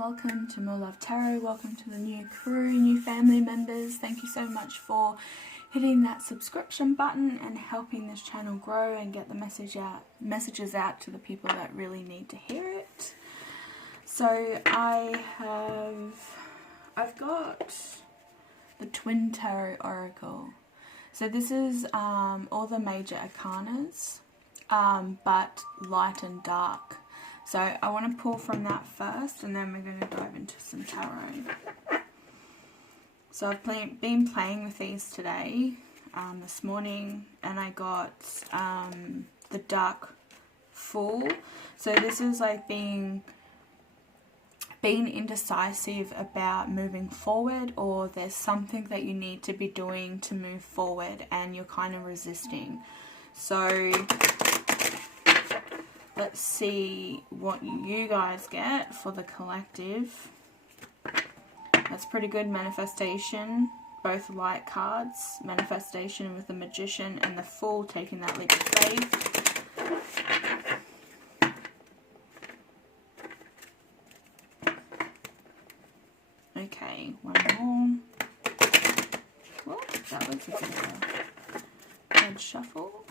welcome to More Love Tarot. Welcome to the new crew, new family members. Thank you so much for hitting that subscription button and helping this channel grow and get the messages out to the people that really need to hear it. So I've got the Twin Tarot Oracle. So this is all the major arcanas, but light and dark. So I want to pull from that first, and then we're going to dive into some tarot. So I've been playing with these today, this morning, and I got the Dark Fool. So this is like being indecisive about moving forward, or there's something that you need to be doing to move forward and you're kind of resisting. So let's see what you guys get for the collective. That's pretty good. Manifestation, both light cards. Manifestation with the Magician and the Fool, taking that leap of faith. Okay, one more. Oh, that was a good shuffle.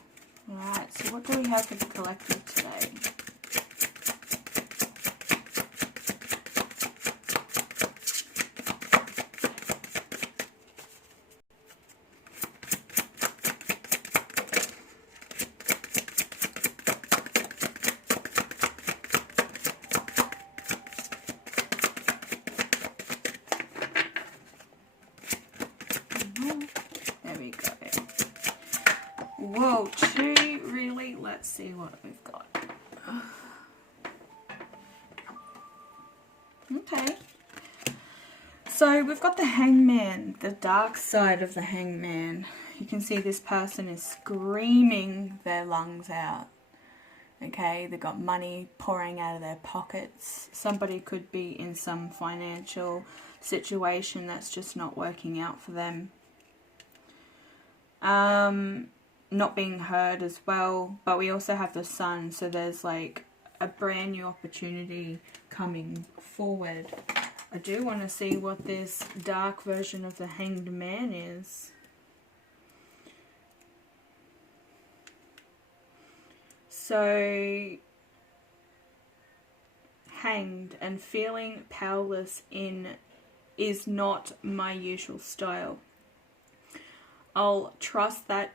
Alright, so what do we have for the collective today? There we go. Whoa, two, really? Let's see what we've got. Okay. So we've got the Hangman, the dark side of the Hangman. You can see this person is screaming their lungs out. Okay, they've got money pouring out of their pockets. Somebody could be in some financial situation that's just not working out for them. Not being heard as well, but we also have the Sun, so there's like a brand new opportunity coming forward. I do want to see what this dark version of the Hanged Man is. So, hanged and feeling powerless is not my usual style. I'll trust that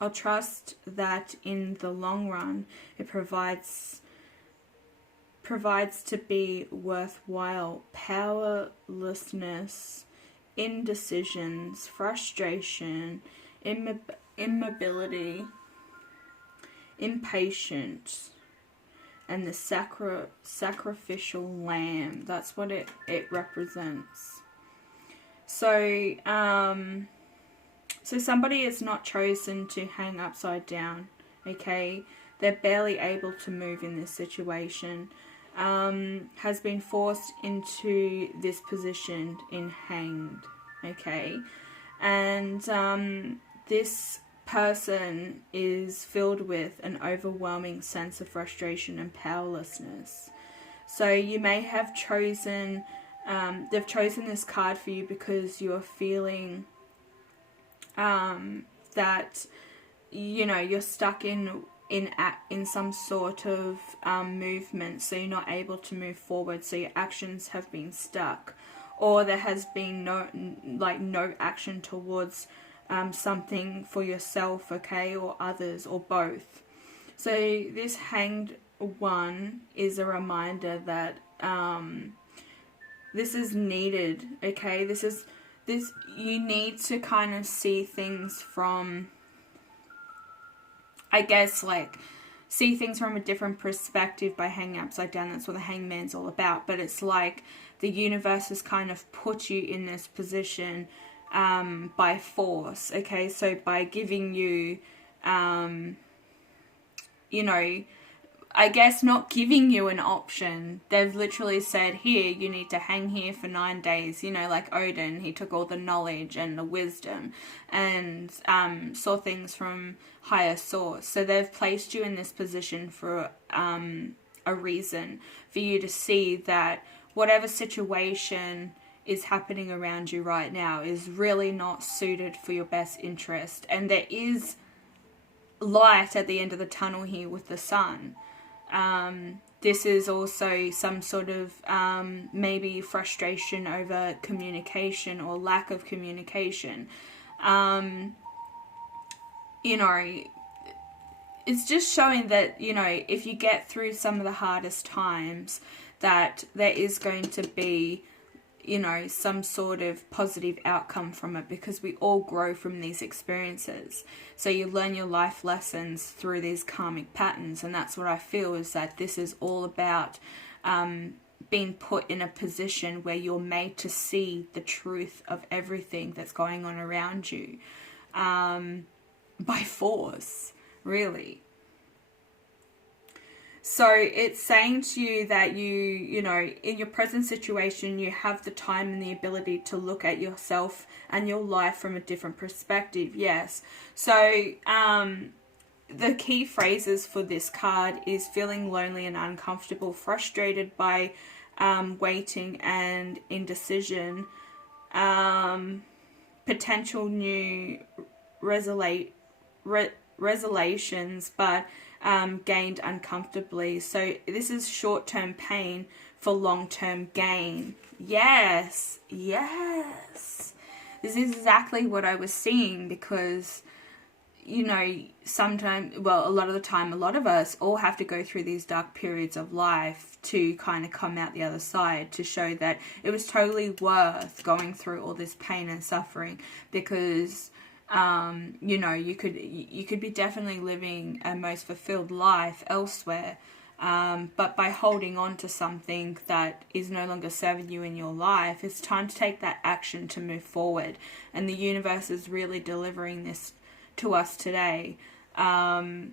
I'll trust that in the long run it provides to be worthwhile. Powerlessness, indecisions, frustration, immobility, impatience, and the sacrificial lamb. That's what it represents. So, so somebody is not chosen to hang upside down, okay? They're barely able to move in this situation. Has been forced into this position in hanged, okay? And this person is filled with an overwhelming sense of frustration and powerlessness. So you may have chosen... they've chosen this card for you because you're feeling that, you know, you're stuck in some sort of movement, so you're not able to move forward, so your actions have been stuck, or there has been no action towards something for yourself, okay, or others, or both. So this Hanged One is a reminder that this is needed, okay? You need to kind of see things from, I guess, like, see things from a different perspective by hanging upside down. That's what the Hangman's all about. But it's like the universe has kind of put you in this position by force, okay? So by giving you, you know, I guess not giving you an option. They've literally said, here, you need to hang here for 9 days. You know, like Odin, he took all the knowledge and the wisdom and saw things from higher source. So they've placed you in this position for a reason for you to see that whatever situation is happening around you right now is really not suited for your best interest. And there is light at the end of the tunnel here with the sun. This is also some sort of maybe frustration over communication or lack of communication. You know, it's just showing that, you know, if you get through some of the hardest times, that there is going to be, you know, some sort of positive outcome from it, because we all grow from these experiences. So you learn your life lessons through these karmic patterns, and that's what I feel, is that this is all about being put in a position where you're made to see the truth of everything that's going on around you by force, really. So it's saying to you that you know, in your present situation, you have the time and the ability to look at yourself and your life from a different perspective. Yes. So the key phrases for this card is feeling lonely and uncomfortable, frustrated by waiting and indecision, potential new resolutions, but gained uncomfortably. So this is short-term pain for long-term gain. Yes, yes. This is exactly what I was seeing, because, you know, sometimes, well, a lot of the time, a lot of us all have to go through these dark periods of life to kind of come out the other side, to show that it was totally worth going through all this pain and suffering, because you know, you could be definitely living a most fulfilled life elsewhere, but by holding on to something that is no longer serving you in your life, it's time to take that action to move forward. And the universe is really delivering this to us today. I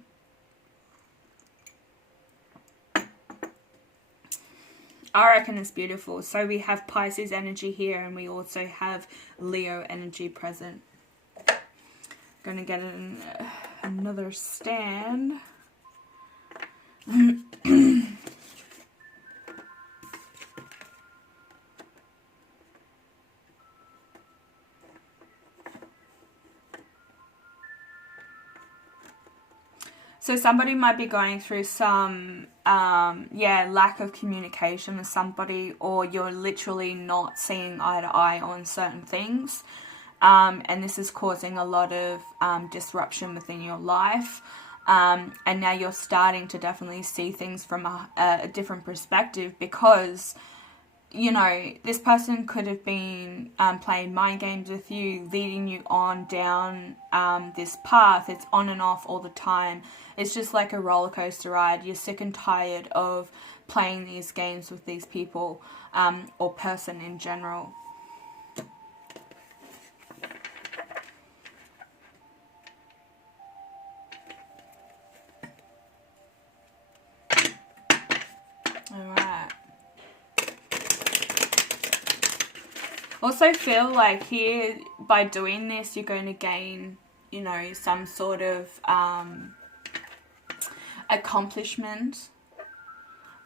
reckon it's beautiful. So we have Pisces energy here, and we also have Leo energy present. Gonna get another stand. So somebody might be going through some lack of communication with somebody, or you're literally not seeing eye to eye on certain things. And this is causing a lot of disruption within your life. And now you're starting to definitely see things from a different perspective, because, you know, this person could have been playing mind games with you, leading you on down this path. It's on and off all the time. It's just like a roller coaster ride. You're sick and tired of playing these games with these people or person in general. Alright. Also feel like here, by doing this, you're going to gain, you know, some sort of accomplishment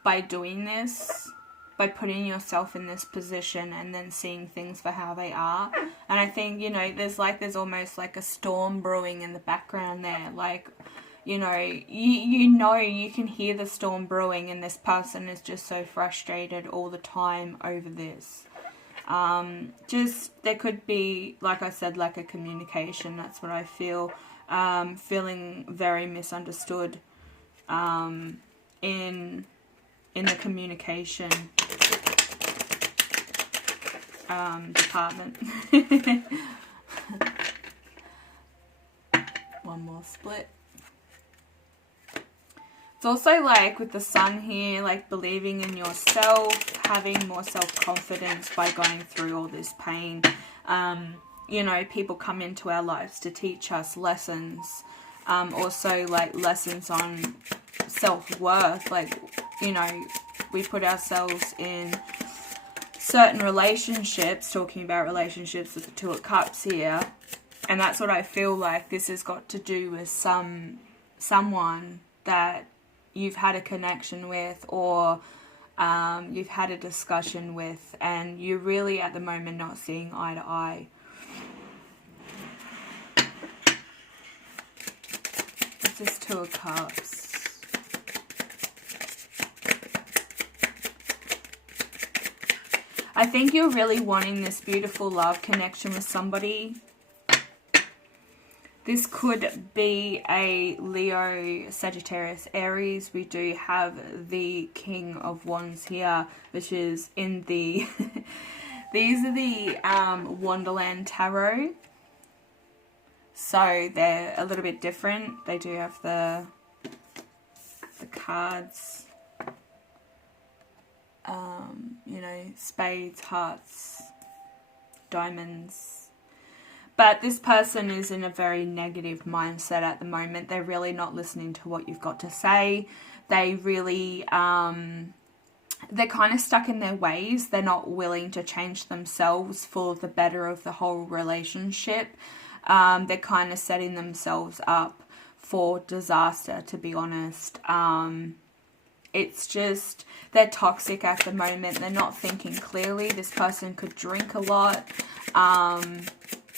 by doing this, by putting yourself in this position and then seeing things for how they are. And I think, you know, there's almost like a storm brewing in the background there. Like, you know, you can hear the storm brewing, and this person is just so frustrated all the time over this. There could be, like I said, lack of communication. That's what I feel. Feeling very misunderstood in the communication department. One more split. It's also like with the sun here, like believing in yourself, having more self-confidence by going through all this pain. You know, people come into our lives to teach us lessons. Also like lessons on self-worth. Like, you know, we put ourselves in certain relationships, talking about relationships with the Two of Cups here. And that's what I feel like this has got to do with someone that you've had a connection with, or you've had a discussion with, and you're really at the moment not seeing eye to eye. It's just Two of Cups. I think you're really wanting this beautiful love connection with somebody. This could be a Leo, Sagittarius, Aries. We do have the King of Wands here, which is in the... These are the Wonderland Tarot. So they're a little bit different. They do have the cards. You know, spades, hearts, diamonds. But this person is in a very negative mindset at the moment. They're really not listening to what you've got to say. They really, they're kind of stuck in their ways. They're not willing to change themselves for the better of the whole relationship. They're kind of setting themselves up for disaster, to be honest. It's just, they're toxic at the moment. They're not thinking clearly. This person could drink a lot.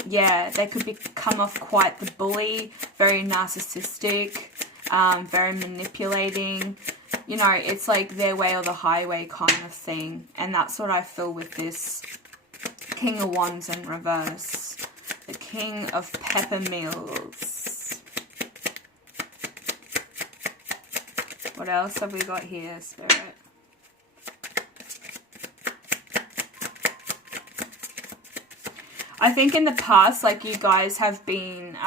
Yeah, they could come off quite the bully, very narcissistic, very manipulating. You know, it's like their way or the highway kind of thing. And that's what I feel with this King of Wands in reverse. The King of Peppermills. What else have we got here, Spirit? I think in the past, like, you guys have been,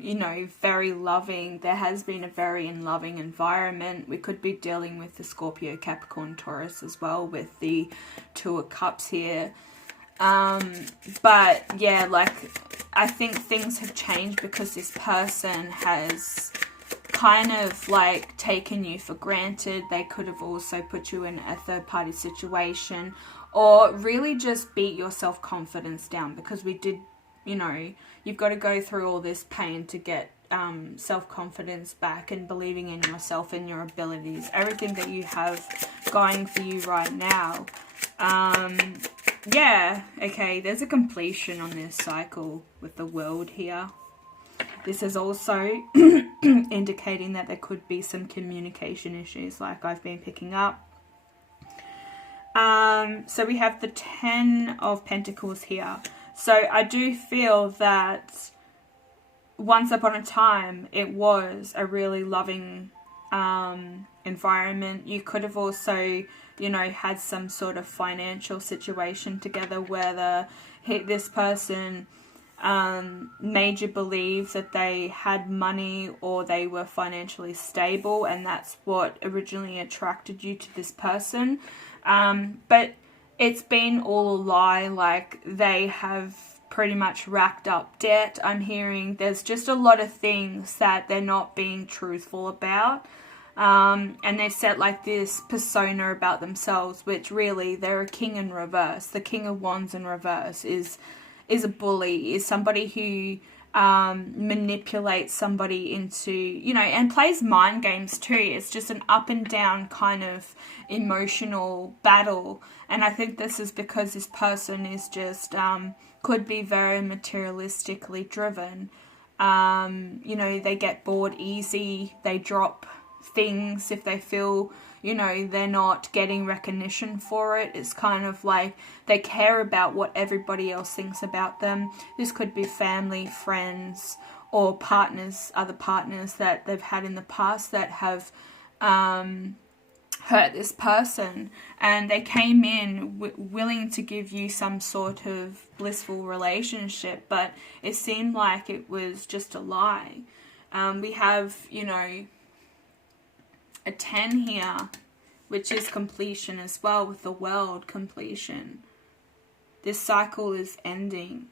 you know, very loving. There has been a very loving environment. We could be dealing with the Scorpio, Capricorn, Taurus as well with the Two of Cups here. But, yeah, like, I think things have changed because this person has kind of like taken you for granted. They could have also put you in a third-party situation, or really just beat your self-confidence down, because we did, you know, you've got to go through all this pain to get self-confidence back and believing in yourself and your abilities, everything that you have going for you right now. Yeah, okay, there's a completion on this cycle with the World here. This is also indicating that there could be some communication issues, like I've been picking up. So we have the 10 of Pentacles here. So I do feel that once upon a time, it was a really loving environment. You could have also, you know, had some sort of financial situation together where this person made you believe that they had money or they were financially stable, and that's what originally attracted you to this person. But it's been all a lie. Like, they have pretty much racked up debt. I'm hearing there's just a lot of things that they're not being truthful about. And they've set like this persona about themselves, which really they're a king in reverse. The King of Wands in reverse is a bully, is somebody who manipulates somebody into, you know, and plays mind games too. It's just an up and down kind of emotional battle. And I think this is because this person is just, could be very materialistically driven. You know, they get bored easy. They drop things if they feel, you know, they're not getting recognition for it. It's kind of like they care about what everybody else thinks about them. This could be family, friends, or partners, other partners that they've had in the past that have hurt this person, and they came in willing to give you some sort of blissful relationship, but it seemed like it was just a lie. We have, you know, a 10 here, which is completion as well, with the World completion. This cycle is ending.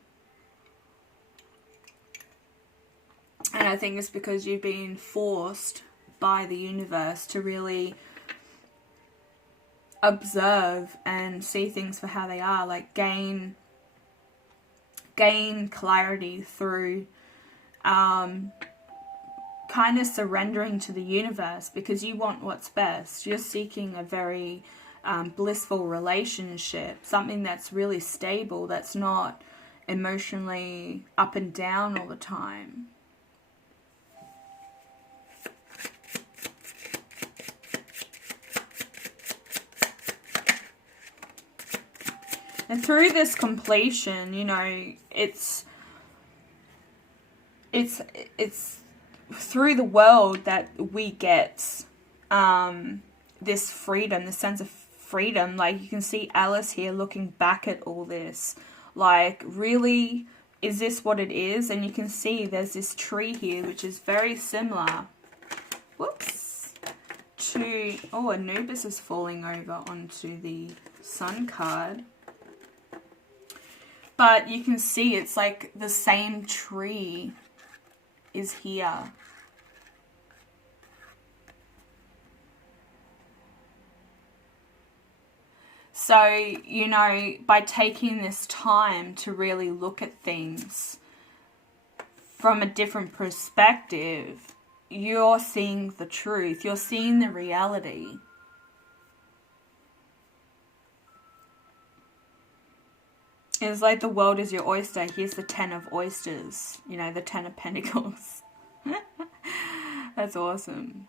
And I think it's because you've been forced by the universe to really observe and see things for how they are, like gain clarity through kind of surrendering to the universe because you want what's best. You're seeking a very blissful relationship, something that's really stable, that's not emotionally up and down all the time. And through this completion, you know, it's through the world that we get this freedom, this sense of freedom. Like, you can see Alice here looking back at all this. Like, really, is this what it is? And you can see there's this tree here, which is very similar. Whoops. To, oh, Anubis is falling over onto the Sun card. But you can see it's like the same tree is here. So, you know, by taking this time to really look at things from a different perspective, you're seeing the truth. You're seeing the reality. It's like the world is your oyster. Here's the 10 of oysters. You know, the 10 of pentacles. That's awesome.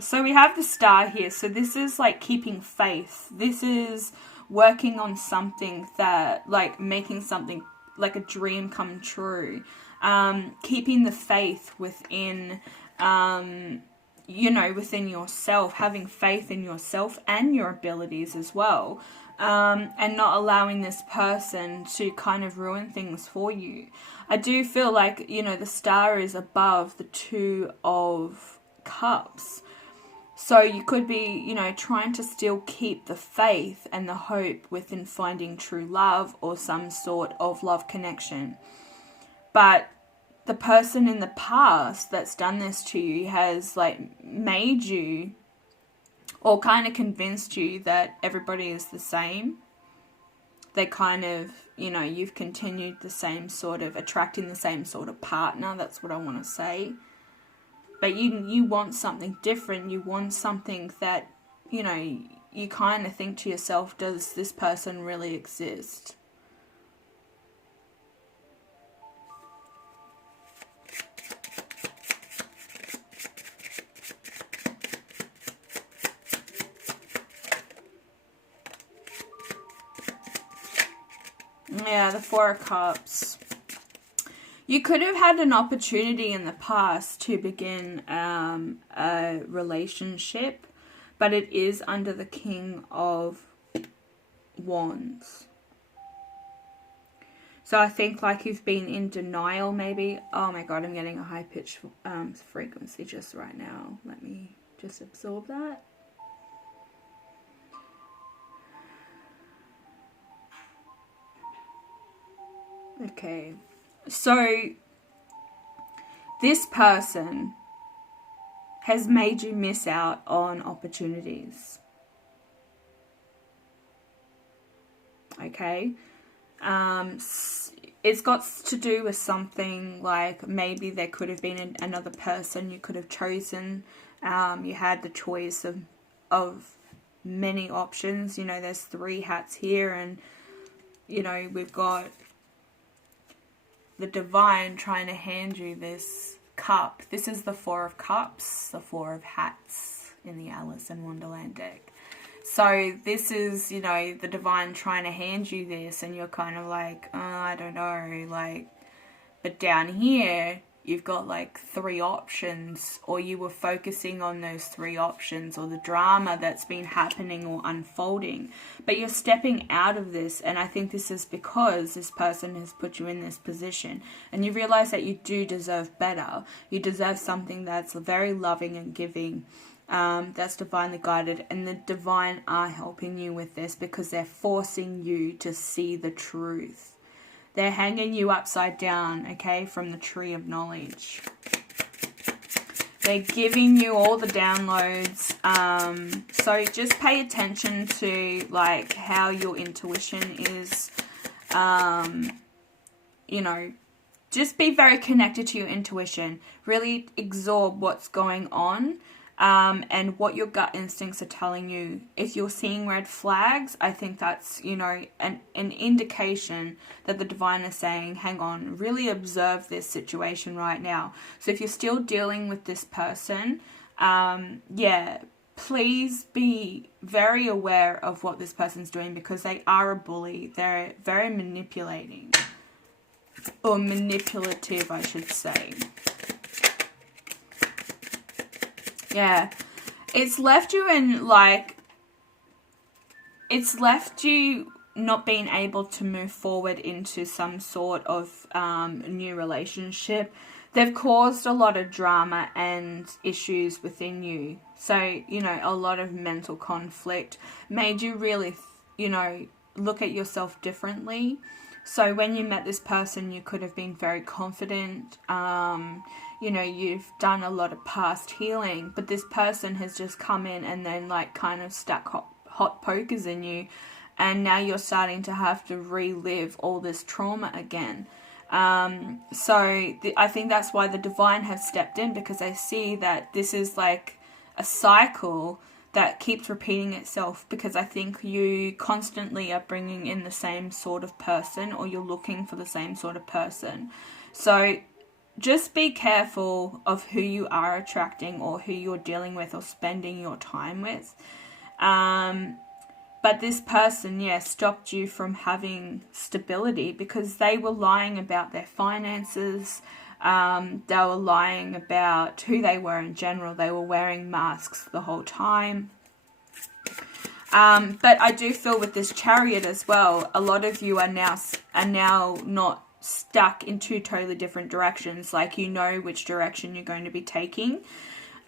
So we have the star here. So this is like keeping faith. This is working on something that, like, making something like a dream come true. Keeping the faith within, you know, within yourself. Having faith in yourself and your abilities as well. And not allowing this person to kind of ruin things for you. I do feel like, you know, the star is above the 2 of Cups. So you could be, you know, trying to still keep the faith and the hope within finding true love or some sort of love connection. But the person in the past that's done this to you has, like, made you, or kind of convinced you that everybody is the same. They kind of, you know, you've continued the same sort of, attracting the same sort of partner. That's what I want to say. But you want something different. You want something that, you know, you kind of think to yourself, does this person really exist? Yeah, the 4 of Cups. You could have had an opportunity in the past to begin a relationship, but it is under the King of Wands. So I think, like, you've been in denial maybe. Oh my god, I'm getting a high-pitched frequency just right now. Let me just absorb that. Okay, so this person has made you miss out on opportunities. Okay, it's got to do with something like maybe there could have been another person you could have chosen. You had the choice of many options. You know, there's 3 hats here, and, you know, we've got the divine trying to hand you this cup. This is the 4 of Cups, the 4 of hats in the Alice in Wonderland deck. So this is, you know, the divine trying to hand you this, and you're kind of like, oh, I don't know, like, but down here you've got like 3 options, or you were focusing on those 3 options, or the drama that's been happening or unfolding, but you're stepping out of this. And I think this is because this person has put you in this position, and you realize that you do deserve better. You deserve something that's very loving and giving, that's divinely guided, and the divine are helping you with this because they're forcing you to see the truth. They're hanging you upside down, okay, from the tree of knowledge. They're giving you all the downloads. So just pay attention to, like, how your intuition is, you know, just be very connected to your intuition. Really absorb what's going on. And what your gut instincts are telling you. If you're seeing red flags, I think that's, you know, an indication that the divine is saying, hang on, really observe this situation right now. So if you're still dealing with this person, yeah, please be very aware of what this person's doing, because they are a bully. They're very manipulating, or manipulative, I should say. Yeah, it's left you in, like, it's left you not being able to move forward into some sort of new relationship. They've caused a lot of drama and issues within you. So, you know, a lot of mental conflict made you really, you know, look at yourself differently. So when you met this person, you could have been very confident. You know, you've done a lot of past healing, but this person has just come in and then, like, kind of stuck hot pokers in you, and now you're starting to have to relive all this trauma again. I think that's why the divine has stepped in, because they see that this is like a cycle that keeps repeating itself, because I think you constantly are bringing in the same sort of person, or you're looking for the same sort of person. So just be careful of who you are attracting, or who you're dealing with, or spending your time with. But this person, yeah, stopped you from having stability, because they were lying about their finances. They were lying about who they were in general. They were wearing masks the whole time. But I do feel with this Chariot as well, a lot of you are now not stuck in two totally different directions. Like, you know which direction you're going to be taking.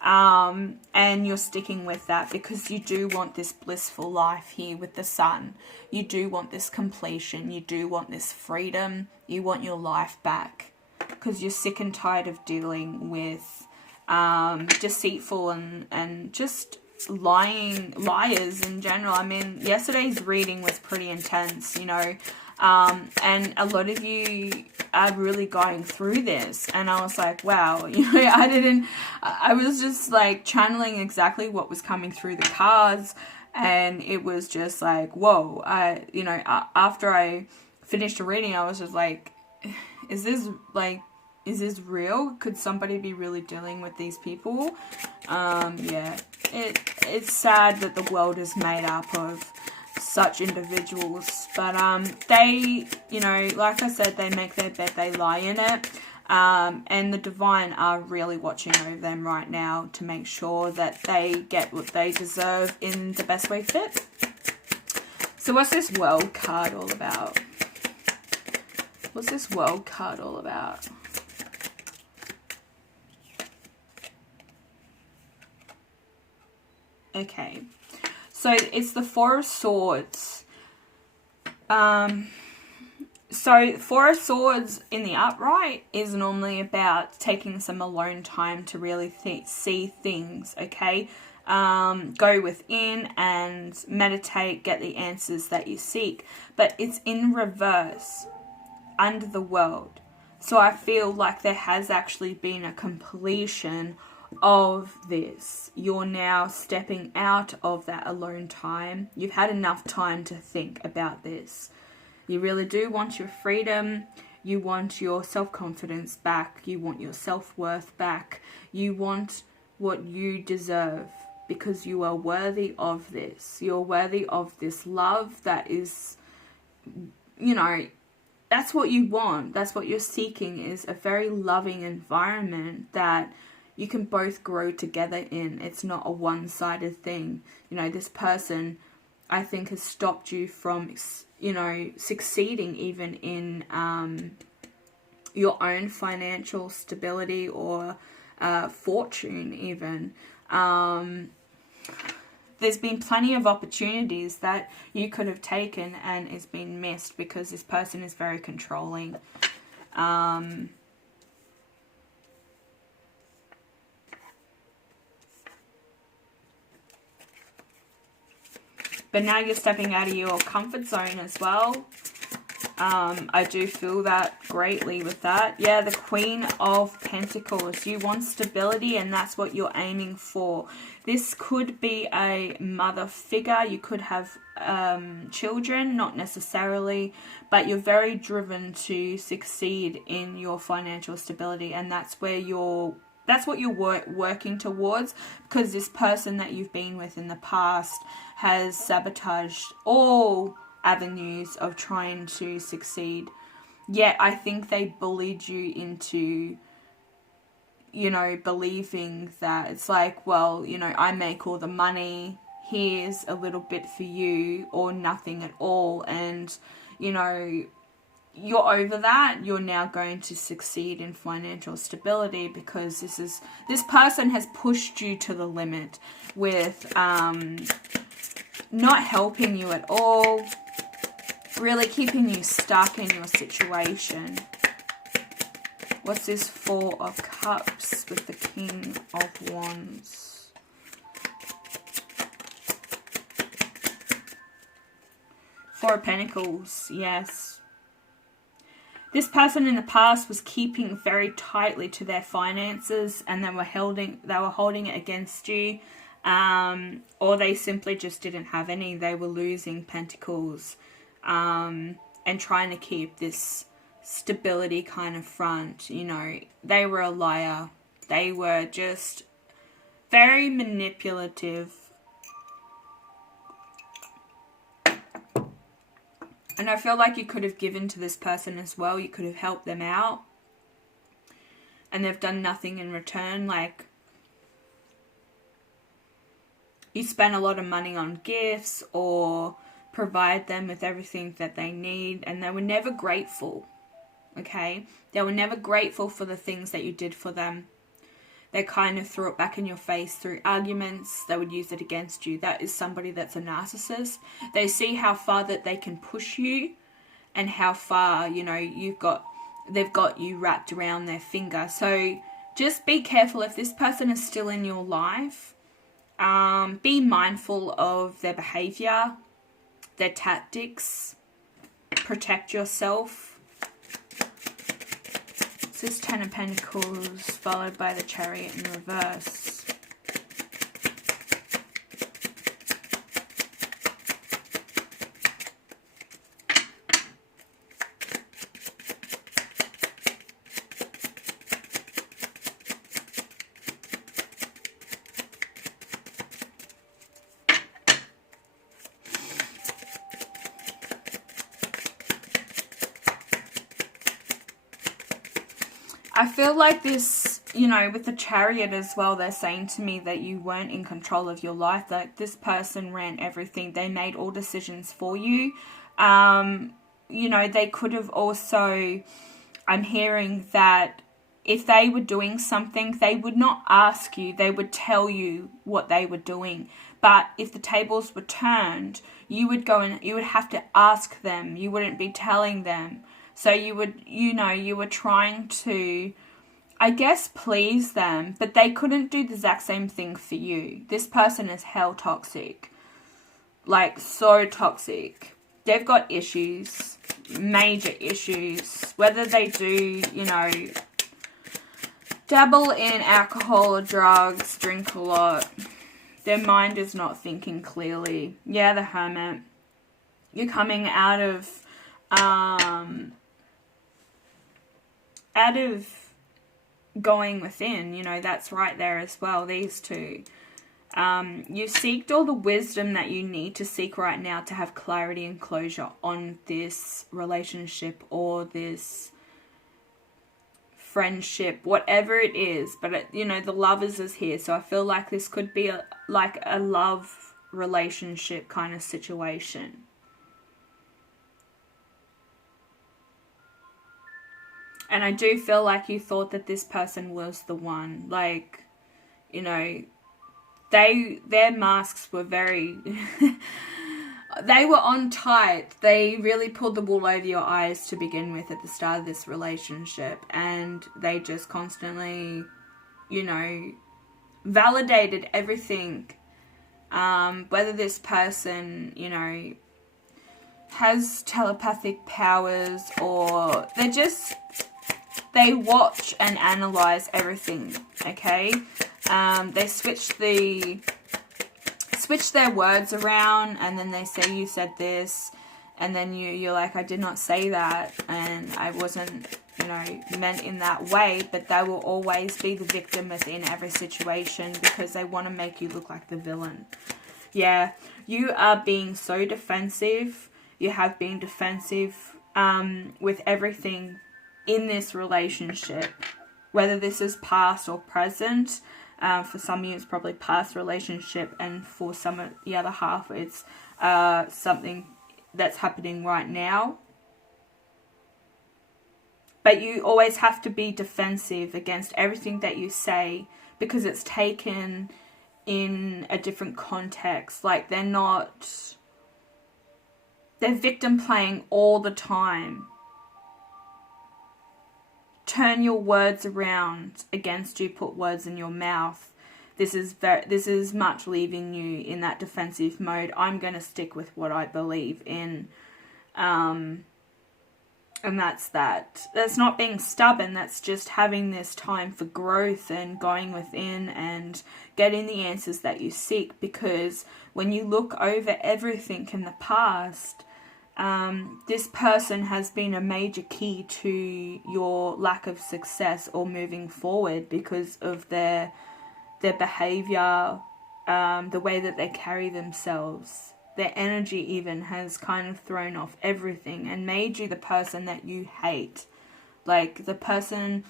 And you're sticking with that, because you do want this blissful life here with the Sun. You do want this completion. You do want this freedom. You want your life back, because you're sick and tired of dealing with deceitful and just liars in general. I mean, yesterday's reading was pretty intense, you know, and a lot of you are really going through this, and I was like, wow, you know, I was just like channeling exactly what was coming through the cards, and it was just like, whoa. You know, after I finished the reading, I was just like, is this real? Could somebody be really dealing with these people? Yeah, it's sad that the world is made up of such individuals, but they, you know, like I said, they make their bed, they lie in it, and the divine are really watching over them right now to make sure that they get what they deserve in the best way fit. So what's this World card all about? What's this World card all about? Okay, so it's the Four of Swords. So Four of Swords in the upright is normally about taking some alone time to really see things, okay? Go within and meditate, get the answers that you seek. But it's in reverse, under the World. So I feel like there has actually been a completion of this. You're now stepping out of that alone time. You've had enough time to think about this. You really do want your freedom. You want your self-confidence back. You want your self-worth back. You want what you deserve, because you are worthy of this. You're worthy of this love that is, you know, that's what you want. That's what you're seeking, is a very loving environment that you can both grow together in. It's not a one-sided thing. You know, this person, I think, has stopped you from, you know, succeeding even in your own financial stability or fortune even. There's been plenty of opportunities that you could have taken and it's been missed because this person is very controlling. But now you're stepping out of your comfort zone as well. I do feel that greatly with that. Yeah, the Queen of Pentacles. You want stability, and that's what you're aiming for. This could be a mother figure. You could have children, not necessarily, but you're very driven to succeed in your financial stability, and that's where that's what you're working towards, because this person that you've been with in the past has sabotaged all avenues of trying to succeed. Yet I think they bullied you into, you know, believing that it's like, well, you know, I make all the money, here's a little bit for you, or nothing at all. And, you know, you're over that. You're now going to succeed in financial stability, because this person has pushed you to the limit with not helping you at all, really keeping you stuck in your situation. What's this Four of Cups with the King of Wands? Four of Pentacles, yes. This person in the past was keeping very tightly to their finances, and they were holding it against you, or they simply just didn't have any. They were losing pentacles, and trying to keep this stability kind of front. You know, they were a liar. They were just very manipulative. And I feel like you could have given to this person as well. You could have helped them out, and they've done nothing in return. Like, you spent a lot of money on gifts or provide them with everything that they need, and they were never grateful. Okay? They were never grateful for the things that you did for them. They kind of threw it back in your face through arguments. They would use it against you. That is somebody that's a narcissist. They see how far that they can push you, and how far, you know, they've got you wrapped around their finger. So just be careful if this person is still in your life. Be mindful of their behavior, their tactics. Protect yourself. This Ten of Pentacles followed by the Chariot in reverse. I feel like this, you know, with the Chariot as well, they're saying to me that you weren't in control of your life. That this person ran everything. They made all decisions for you. You know, they could have also, I'm hearing that if they were doing something, they would not ask you. They would tell you what they were doing. But if the tables were turned, you would go and you would have to ask them. You wouldn't be telling them. So you would, you know, you were trying to, I guess, please them, but they couldn't do the exact same thing for you. This person is hell toxic. Like, so toxic. They've got issues, major issues. Whether they do, you know, dabble in alcohol or drugs, drink a lot, their mind is not thinking clearly. Yeah, the Hermit. You're coming out of going within, you know, that's right there as well, these two. You seeked all the wisdom that you need to seek right now to have clarity and closure on this relationship or this friendship, whatever it is. But, you know, the Lovers is here, so I feel like this could be like a love relationship kind of situation. And I do feel like you thought that this person was the one. Like, you know, their masks were very... they were on tight. They really pulled the wool over your eyes to begin with at the start of this relationship. And they just constantly, you know, validated everything. Whether this person, you know, has telepathic powers, or they watch and analyze everything, okay? They switch their words around, and then they say, you said this, and then you're like, I did not say that, and I wasn't, you know, meant in that way. But they will always be the victim within every situation, because they want to make you look like the villain. Yeah, you are being so defensive. You have been defensive with everything in this relationship, whether this is past or present. For some of you, it's probably past relationship, and for some of the other half, it's something that's happening right now. But you always have to be defensive against everything that you say, because it's taken in a different context. Like, they're victim playing all the time. Turn your words around against you, put words in your mouth. This is much leaving you in that defensive mode. I'm going to stick with what I believe in. And that's that. That's not being stubborn. That's just having this time for growth and going within and getting the answers that you seek. Because when you look over everything in the past, this person has been a major key to your lack of success or moving forward, because of their behavior, the way that they carry themselves. Their energy even has kind of thrown off everything and made you the person that you hate. Like, the person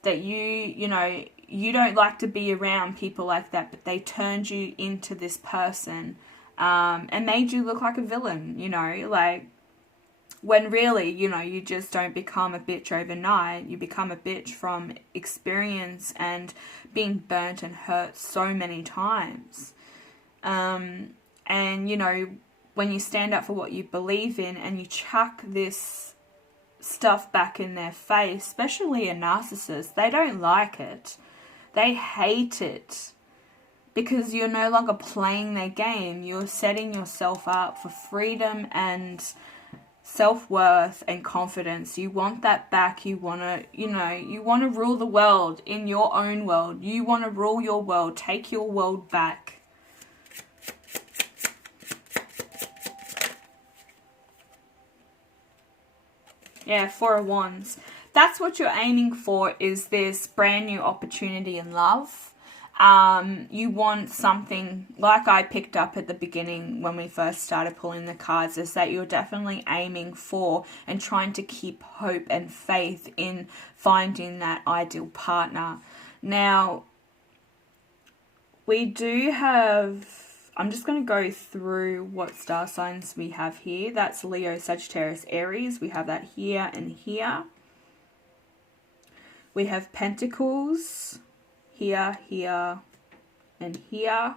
that you know, you don't like to be around people like that, but they turned you into this person, and made you look like a villain, you know, like, when really, you know, you just don't become a bitch overnight. You become a bitch from experience and being burnt and hurt so many times. And, you know, when you stand up for what you believe in and you chuck this stuff back in their face, especially a narcissist, they don't like it. They hate it, because you're no longer playing their game. You're setting yourself up for freedom and self-worth and confidence. You want that back. You want to, you know, you want to rule the world in your own world. You want to rule your world. Take your world back. Yeah, Four of Wands. That's what you're aiming for, is this brand new opportunity in love. You want something, like I picked up at the beginning when we first started pulling the cards, is that you're definitely aiming for and trying to keep hope and faith in finding that ideal partner. Now, we do have, I'm just going to go through what star signs we have here. That's Leo, Sagittarius, Aries. We have that here and here. We have Pentacles here, here, and here.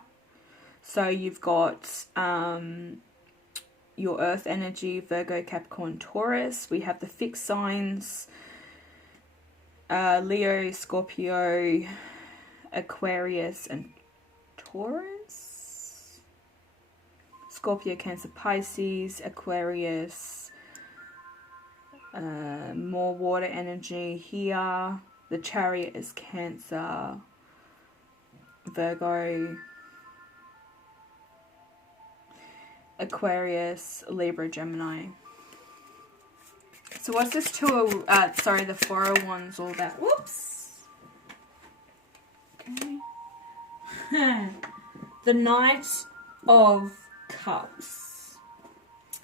So you've got your Earth energy, Virgo, Capricorn, Taurus. We have the fixed signs, Leo, Scorpio, Aquarius, and Taurus. Scorpio, Cancer, Pisces, Aquarius, more water energy here. The Chariot is Cancer, Virgo, Aquarius, Libra, Gemini. So what's this the Four of Wands all about? Whoops. Okay. The Knight of Cups.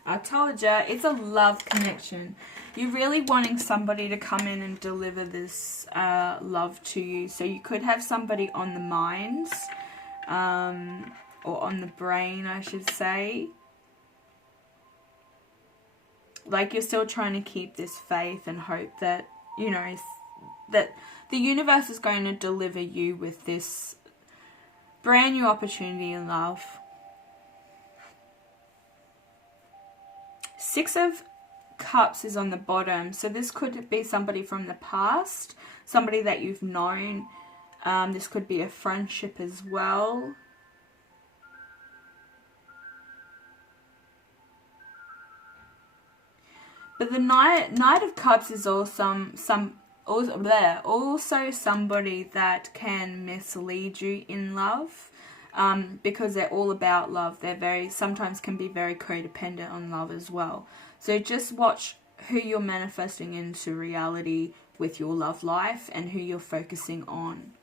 I told you, it's a love connection. You're really wanting somebody to come in and deliver this love to you. So you could have somebody on the mind, or on the brain, I should say. Like, you're still trying to keep this faith and hope that, you know, that the universe is going to deliver you with this brand new opportunity in love. Six of Cups is on the bottom. So this could be somebody from the past, somebody that you've known. This could be a friendship as well. But the Knight of Cups is also also somebody that can mislead you in love, because they're all about love. They're sometimes can be very codependent on love as well. So just watch who you're manifesting into reality with your love life and who you're focusing on.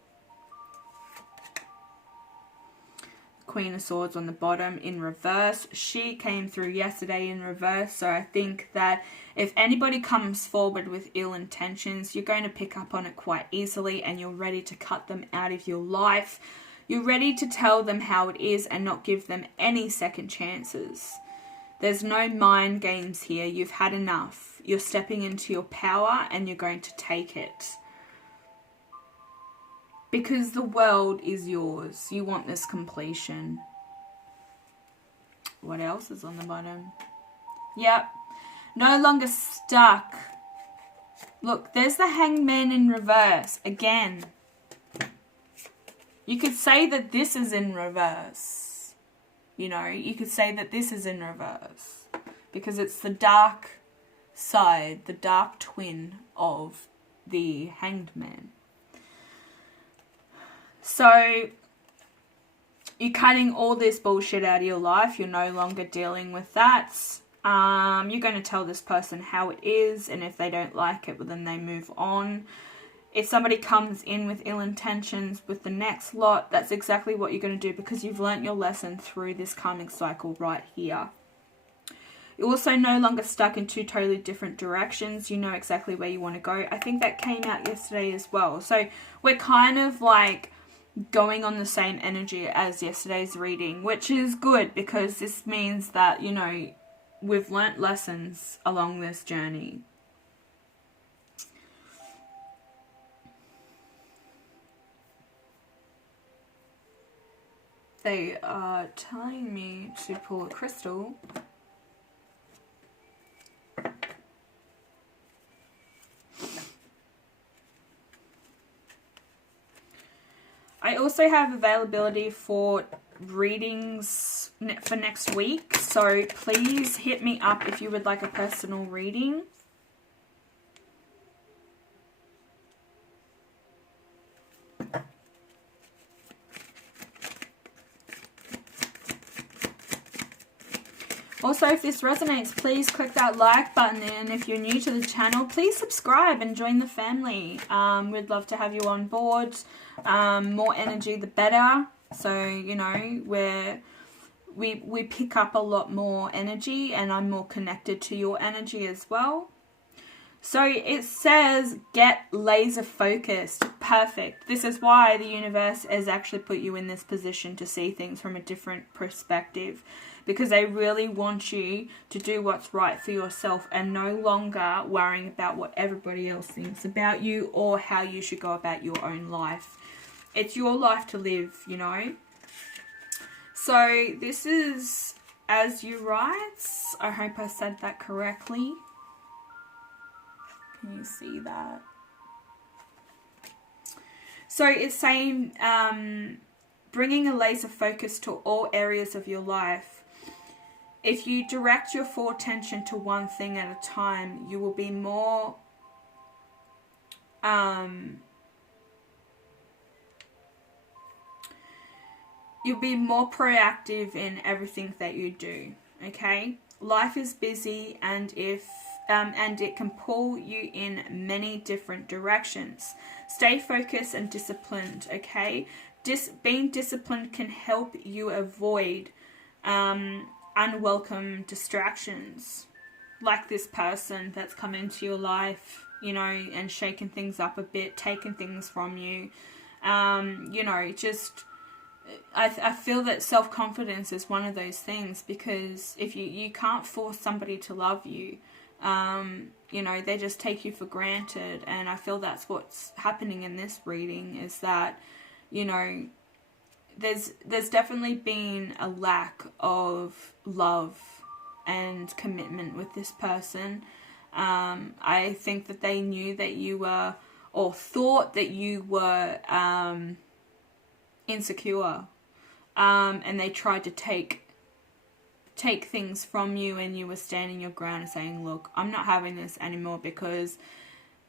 Queen of Swords on the bottom in reverse. She came through yesterday in reverse, so I think that if anybody comes forward with ill intentions, you're going to pick up on it quite easily and you're ready to cut them out of your life. You're ready to tell them how it is and not give them any second chances. There's no mind games here. You've had enough. You're stepping into your power and you're going to take it. Because the world is yours. You want this completion. What else is on the bottom? Yep. No longer stuck. Look, there's the Hangman in reverse. Again. You could say that this is in reverse. You know, you could say that this is in reverse. Because it's the dark side, the dark twin of the Hanged Man. So, you're cutting all this bullshit out of your life. You're no longer dealing with that. You're going to tell this person how it is, and if they don't like it, well, then they move on. If somebody comes in with ill intentions with the next lot, that's exactly what you're going to do, because you've learnt your lesson through this karmic cycle right here. You're also no longer stuck in two totally different directions. You know exactly where you want to go. I think that came out yesterday as well. So we're kind of like going on the same energy as yesterday's reading, which is good, because this means that, you know, we've learnt lessons along this journey. They are telling me to pull a crystal. I also have availability for readings for next week, so please hit me up if you would like a personal reading. Also, if this resonates, please click that like button, and if you're new to the channel, please subscribe and join the family. We'd love to have you on board. More energy, the better. So, you know, we pick up a lot more energy, and I'm more connected to your energy as well. So it says, get laser focused. Perfect. This is why the universe has actually put you in this position to see things from a different perspective, because they really want you to do what's right for yourself and no longer worrying about what everybody else thinks about you or how you should go about your own life. It's your life to live, you know. So this is As You Write. I hope I said that correctly. Can you see that? So it's saying, bringing a laser focus to all areas of your life. If you direct your full attention to one thing at a time, you will be more you'll be more proactive in everything that you do. Okay, life is busy, and and it can pull you in many different directions. Stay focused and disciplined. Okay, being disciplined can help you avoid unwelcome distractions, like this person that's come into your life, you know, and shaken things up a bit, taken things from you. You know, just I feel that self-confidence is one of those things, because if you can't force somebody to love you, you know, they just take you for granted. And I feel that's what's happening in this reading, is that, you know, there's definitely been a lack of love and commitment with this person. I think that they knew that you were, or thought that you were insecure, and they tried to take take things from you and you were standing your ground and saying, look, I'm not having this anymore, because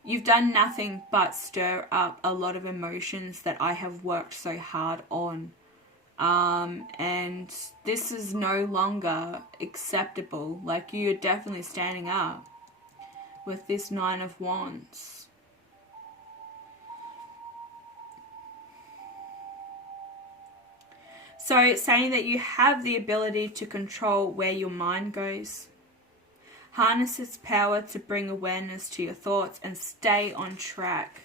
you've done nothing but stir up a lot of emotions that I have worked so hard on. And this is no longer acceptable. Like, you're definitely standing up with this 9 of Wands. So it's saying that you have the ability to control where your mind goes. Harness its power to bring awareness to your thoughts and stay on track.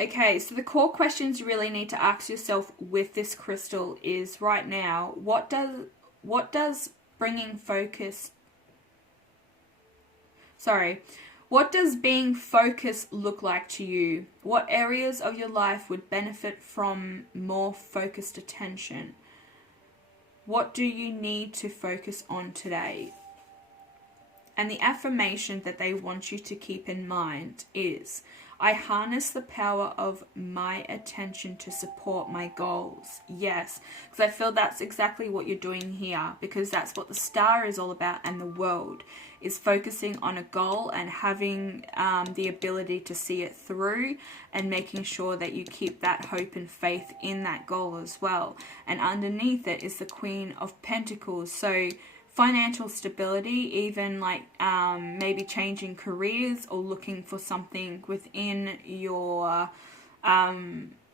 Okay, so the core questions you really need to ask yourself with this crystal is, right now, what does being focused look like to you? What areas of your life would benefit from more focused attention? What do you need to focus on today? And the affirmation that they want you to keep in mind is, I harness the power of my attention to support my goals. Yes, because I feel that's exactly what you're doing here, because that's what the star is all about, and the world is focusing on a goal and having the ability to see it through, and making sure that you keep that hope and faith in that goal as well. And underneath it is the Queen of Pentacles. So financial stability, even like maybe changing careers or looking for something within your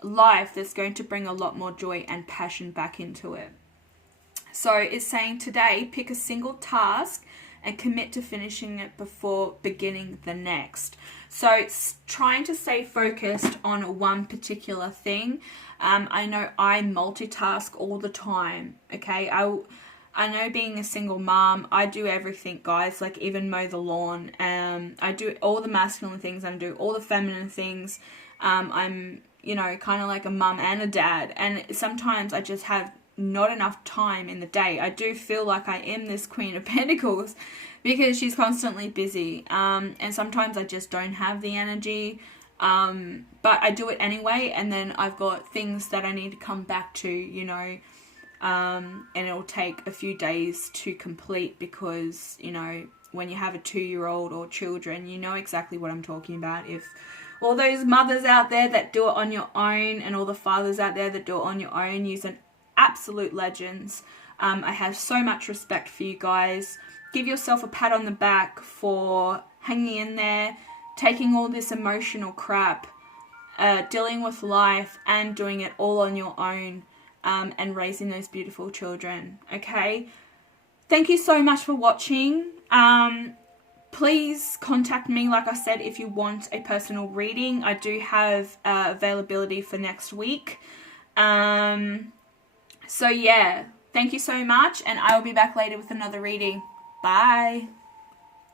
life that's going to bring a lot more joy and passion back into it. So it's saying today, pick a single task and commit to finishing it before beginning the next. So it's trying to stay focused on one particular thing. I know I multitask all the time, okay? I know, being a single mom, I do everything, guys, like even mow the lawn. I do all the masculine things, I do all the feminine things. I'm, you know, kind of like a mum and a dad, and sometimes I just have not enough time in the day. I do feel like I am this Queen of Pentacles because she's constantly busy, and sometimes I just don't have the energy, but I do it anyway, and then I've got things that I need to come back to, you know, and it'll take a few days to complete, because, you know, when you have a 2-year-old or children, you know exactly what I'm talking about. If all those mothers out there that do it on your own, and all the fathers out there that do it on your own, you're absolute legends. I have so much respect for you guys. Give yourself a pat on the back for hanging in there, taking all this emotional crap, dealing with life, and doing it all on your own. And raising those beautiful children, okay? Thank you so much for watching. Please contact me, like I said, if you want a personal reading. I do have availability for next week. So yeah, thank you so much, and I will be back later with another reading. Bye.